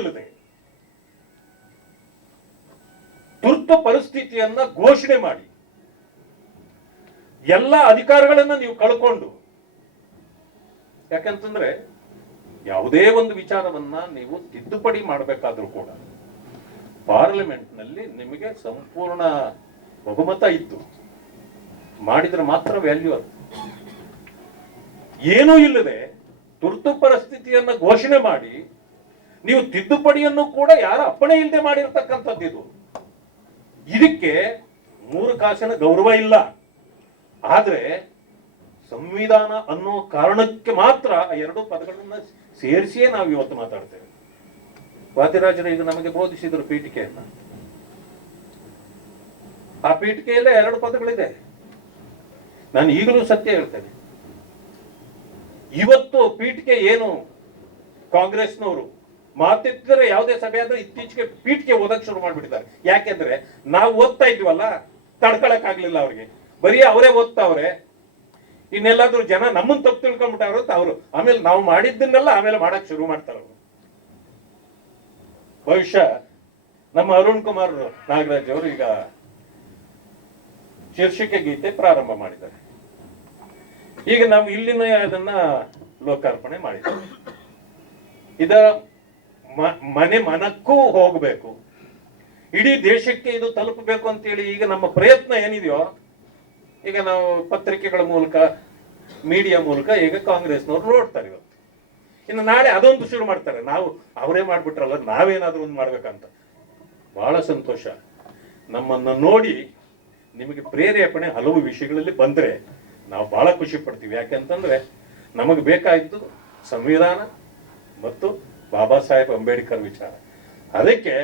ಇಲ್ಲದೆ ತುರ್ತು ಪರಿಸ್ಥಿತಿಯನ್ನ ಘೋಷಣೆ ಮಾಡಿ. ಎಲ್ಲ ಅಧಿಕಾರಗಳನ್ನ ನೀವು ಕಳ್ಕೊಂಡು. ಯಾಕಂತಂದ್ರೆ ಯಾವುದೇ ಒಂದು ವಿಚಾರವನ್ನ ನೀವು ತಿದ್ದುಪಡಿ ಮಾಡಬೇಕಾದ್ರೂ ಕೂಡ ಪಾರ್ಲಿಮೆಂಟ್ನಲ್ಲಿ ನಿಮಗೆ ಸಂಪೂರ್ಣ ಬಹುಮತ ಇತ್ತು. ಮಾಡಿದ್ರೆ ಮಾತ್ರ ವ್ಯಾಲ್ಯೂ ಅದು. ಏನೂ ಇಲ್ಲದೆ ತುರ್ತು ಪರಿಸ್ಥಿತಿಯನ್ನ ಘೋಷಣೆ ಮಾಡಿ ನೀವು ತಿದ್ದುಪಡಿಯನ್ನು ಕೂಡ ಯಾರ ಅಪ್ಪಣೆ ಇಲ್ಲದೆ ಮಾಡಿರ್ತಕ್ಕಂಥದ್ದು ಇದು. ಇದಕ್ಕೆ ಮೂರು ಕಾಸಿನ ಗೌರವ ಇಲ್ಲ. ಆದ್ರೆ ಸಂವಿಧಾನ ಅನ್ನೋ ಕಾರಣಕ್ಕೆ ಮಾತ್ರ ಆ ಎರಡು ಪದಗಳನ್ನ ಸೇರಿಸಿಯೇ ನಾವು ಇವತ್ತು ಮಾತಾಡ್ತೇವೆ. ವಾದಿರಾಜರು ಈಗ ನಮಗೆ ಬೋಧಿಸಿದ್ರು ಪೀಠಿಕೆಯನ್ನ. ಆ ಪೀಠಿಕೆಯಲ್ಲೇ ಎರಡು ಪದಗಳಿದೆ. ನಾನು ಈಗಲೂ ಸತ್ಯ ಹೇಳ್ತೇನೆ. ಇವತ್ತು ಪೀಠಿಕೆ ಏನು? ಕಾಂಗ್ರೆಸ್ನವರು. ಮಾತಿದ್ದರೆ ಯಾವುದೇ ಸಭೆ ಆದ್ರೆ ಇತ್ತೀಚೆಗೆ ಪೀಠಿಗೆ ಓದಕ್ಕೆ ಶುರು ಮಾಡ್ಬಿಟ್ಟಿದ್ದಾರೆ. ಯಾಕೆಂದ್ರೆ ನಾವು ಓದ್ತಾ ಇದ್ವಲ್ಲ ತಡ್ಕೊಳಕ್ ಆಗ್ಲಿಲ್ಲ ಅವ್ರಿಗೆ. ಬರೀ ಅವರೇ ಓದ್ತಾವ್ರೆ. ಇನ್ನೆಲ್ಲಾದ್ರೂ ಜನ ನಮ್ಮನ್ನ ತಪ್ಪು ತಿಳ್ಕೊಂಡ್ಬಿಟ್ಟಾರ ಅಂತ ಅವರು. ಆಮೇಲೆ ನಾವು ಮಾಡಿದ್ದನ್ನೆಲ್ಲ ಆಮೇಲೆ ಮಾಡಕ್ ಶುರು ಮಾಡ್ತಾರ ಅವರು. ಬಹುಶಃ ನಮ್ಮ ಅರುಣ್ ಕುಮಾರ್ ನಾಗರಾಜ್ ಅವರು ಈಗ ಶೀರ್ಷಿಕೆ ಗೀತೆ ಪ್ರಾರಂಭ ಮಾಡಿದ್ದಾರೆ. ಈಗ ನಾವು ಇಲ್ಲಿನ ಅದನ್ನ ಲೋಕಾರ್ಪಣೆ ಮಾಡಿದ್ದೇವೆ. ಇದರ ಮನೆ ಮನಕ್ಕೂ ಹೋಗಬೇಕು. ಇಡೀ ದೇಶಕ್ಕೆ ಇದು ತಲುಪಬೇಕು ಅಂತೇಳಿ ಈಗ ನಮ್ಮ ಪ್ರಯತ್ನ ಏನಿದೆಯೋ, ಈಗ ನಾವು ಪತ್ರಿಕೆಗಳ ಮೂಲಕ ಮೀಡಿಯಾ ಮೂಲಕ ಈಗ ಕಾಂಗ್ರೆಸ್ನವ್ರು ನೋಡ್ತಾರೆ ಇವತ್ತು. ಇನ್ನು ನಾಳೆ ಅದೊಂದು ಶುರು ಮಾಡ್ತಾರೆ. ನಾವು ಅವರೇ ಮಾಡ್ಬಿಟ್ರಲ್ಲ, ನಾವೇನಾದ್ರೂ ಒಂದು ಮಾಡ್ಬೇಕಂತ. ಬಹಳ ಸಂತೋಷ. ನಮ್ಮನ್ನ ನೋಡಿ ನಿಮಗೆ ಪ್ರೇರೇಪಣೆ ಹಲವು ವಿಷಯಗಳಲ್ಲಿ ಬಂದರೆ ನಾವು ಬಹಳ ಖುಷಿ ಪಡ್ತೀವಿ. ಯಾಕೆಂತಂದ್ರೆ ನಮಗೆ ಬೇಕಾಗಿದ್ದು ಸಂವಿಧಾನ ಮತ್ತು ಬಾಬಾ ಸಾಹೇಬ್ ಅಂಬೇಡ್ಕರ್ ವಿಚಾರ. ಅದಕ್ಕೆ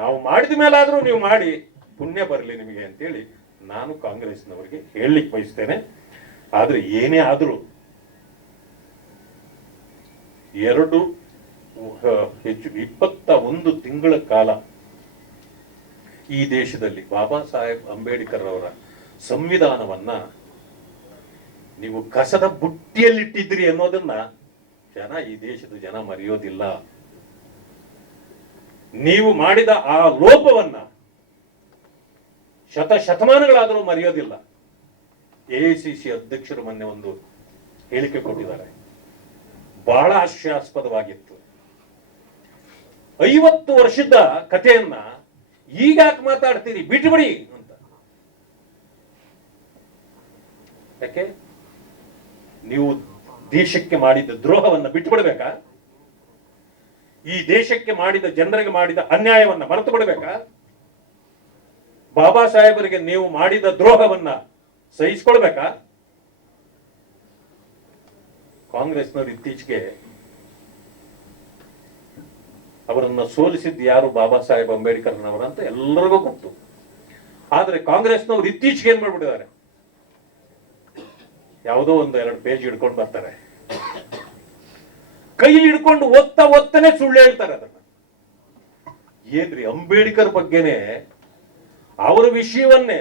ನಾವು ಮಾಡಿದ ಮೇಲಾದರೂ ನೀವು ಮಾಡಿ, ಪುಣ್ಯ ಬರಲಿ ನಿಮಗೆ ಅಂತೇಳಿ ನಾನು ಕಾಂಗ್ರೆಸ್ನವರಿಗೆ ಹೇಳಲಿಕ್ಕೆ ಬಯಸ್ತೇನೆ. ಆದರೆ ಏನೇ ಆದರೂ ಎರಡು ಹೆಚ್ಚು ಇಪ್ಪತ್ತ ಒಂದು ತಿಂಗಳ ಕಾಲ ಈ ದೇಶದಲ್ಲಿ ಬಾಬಾ ಸಾಹೇಬ್ ಅಂಬೇಡ್ಕರ್ ಅವರ ಸಂವಿಧಾನವನ್ನ ನೀವು ಕಸದ ಬುಟ್ಟಿಯಲ್ಲಿಟ್ಟಿದ್ರಿ ಅನ್ನೋದನ್ನ ಜನ ಈ ದೇಶದ ಜನ ಮರೆಯೋದಿಲ್ಲ. ನೀವು ಮಾಡಿದ ಆ ಲೋಪವನ್ನ ಶತ ಶತಮಾನಗಳಾದರೂ ಮರೆಯೋದಿಲ್ಲ. ಎಐಸಿಸಿ ಅಧ್ಯಕ್ಷರು ಮೊನ್ನೆ ಒಂದು ಹೇಳಿಕೆ ಕೊಟ್ಟಿದ್ದಾರೆ. ಬಹಳ ಹಾಸ್ಯಾಸ್ಪದವಾಗಿತ್ತು. ಐವತ್ತು ವರ್ಷದ ಕಥೆಯನ್ನ ಈಗ ಯಾಕೆ ಮಾತಾಡ್ತೀರಿ, ಬಿಟ್ಬಿಡಿ ಅಂತ. ಯಾಕೆ? ನೀವು ದೇಶಕ್ಕೆ ಮಾಡಿದ ದ್ರೋಹವನ್ನ ಬಿಟ್ಟುಬಿಡ್ಬೇಕಾ? ಈ ದೇಶಕ್ಕೆ ಮಾಡಿದ ಜನರಿಗೆ ಮಾಡಿದ ಅನ್ಯಾಯವನ್ನ ಮರೆತು ಬಿಡಬೇಕಾ ಬಾಬಾ ಸಾಹೇಬರಿಗೆ ನೀವು ಮಾಡಿದ ದ್ರೋಹವನ್ನ ಸಹಿಸಿಕೊಳ್ಬೇಕಾ? ಕಾಂಗ್ರೆಸ್ನವರು ಇತ್ತೀಚೆಗೆ ಅವರನ್ನ ಸೋಲಿಸಿದ್ದು ಯಾರು ಬಾಬಾ ಸಾಹೇಬ್ ಅಂಬೇಡ್ಕರ್ನವರು ಅಂತ ಎಲ್ಲರಿಗೂ ಗೊತ್ತು. ಆದ್ರೆ ಕಾಂಗ್ರೆಸ್ನವರು ಇತ್ತೀಚೆಗೆ ಏನ್ ಮಾಡ್ಬಿಟ್ಟಿದ್ದಾರೆ? ಯಾವುದೋ ಒಂದು ಎರಡು ಪೇಜ್ ಹಿಡ್ಕೊಂಡು ಬರ್ತಾರೆ. ಕೈಲಿ ಹಿಡ್ಕೊಂಡು ಓದ್ತಾ ಓದ್ತಾನೆ ಸುಳ್ಳು ಹೇಳ್ತಾರೆ ಅದನ್ನ. ಏನ್ರಿ ಅಂಬೇಡ್ಕರ್ ಬಗ್ಗೆನೆ ಅವರ ವಿಷಯವನ್ನೇ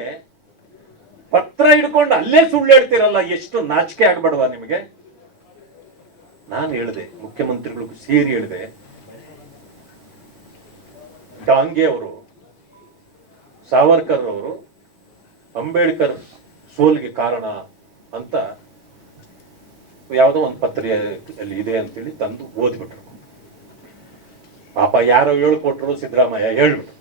ಪತ್ರ ಹಿಡ್ಕೊಂಡು ಅಲ್ಲೇ ಸುಳ್ಳು ಹೇಳ್ತೀರಲ್ಲ, ಎಷ್ಟು ನಾಚಿಕೆ ಆಗ್ಬೇಡವಾ ನಿಮಗೆ? ನಾನು ಹೇಳಿದೆ ಮುಖ್ಯಮಂತ್ರಿಗಳಿಗೂ ಸೇರಿ ಹೇಳಿದೆ. ಡಾಂಗೆ ಅವರು, ಸಾವರ್ಕರ್ ಅವರು ಅಂಬೇಡ್ಕರ್ ಸೋಲಿಗೆ ಕಾರಣ ಅಂತ ಯಾವುದೋ ಒಂದು ಪತ್ರಿಕೆಯಲ್ಲಿ ಇದೆ ಅಂತೇಳಿ ತಂದು ಓದ್ಬಿಟ್ರು. ಪಾಪ ಯಾರೋ ಹೇಳ್ಕೊಟ್ರು ಸಿದ್ದರಾಮಯ್ಯ ಹೇಳ್ಬಿಟ್ರು.